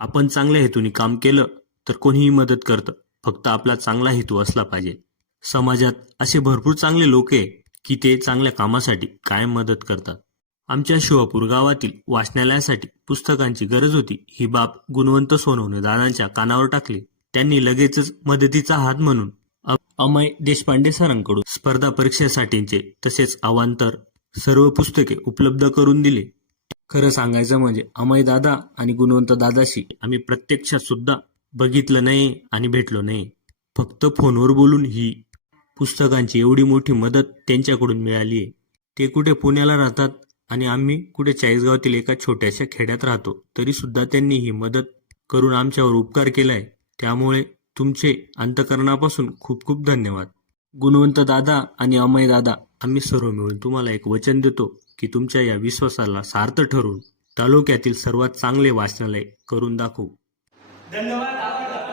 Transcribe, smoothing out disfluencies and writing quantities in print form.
आपण चांगल्या हेतूने काम केलं तर कोणीही मदत करतं. फक्त आपला चांगला हेतू असला पाहिजे. समाजात असे भरपूर चांगले लोक आहे की ते चांगल्या कामासाठी कायम मदत करतात. आमच्या शिवापूर गावातील वाचनालयासाठी पुस्तकांची गरज होती. ही बाब गुणवंत सोनवणे दादांच्या कानावर टाकली. त्यांनी लगेचच मदतीचा हात म्हणून अमय देशपांडे सरांकडून स्पर्धा परीक्षेसाठीचे तसेच अवांतर सर्व पुस्तके उपलब्ध करून दिली. खरं सांगायचं म्हणजे अमय दादा आणि गुणवंत दादाशी आम्ही प्रत्यक्षात सुद्धा बघितलं नाही आणि भेटलो नाही. फक्त फोनवर बोलून ही पुस्तकांची एवढी मोठी मदत त्यांच्याकडून मिळाली आहे. ते कुठे पुण्याला राहतात आणि आम्ही कुठे चाळीसगावातील एका छोट्याशा खेड्यात राहतो, तरी सुद्धा त्यांनी ही मदत करून आमच्यावर उपकार केलाय. त्यामुळे तुमचे अंतकरणापासून खूप खूप धन्यवाद. गुणवंत दादा आणि अमय दादा, आम्ही सर्व मिळून तुम्हाला एक वचन देतो की तुमच्या या विश्वासाला सार्थ ठरवून तालुक्यातील सर्वात चांगले वाचनालय करून दाखवू. धन्यवाद.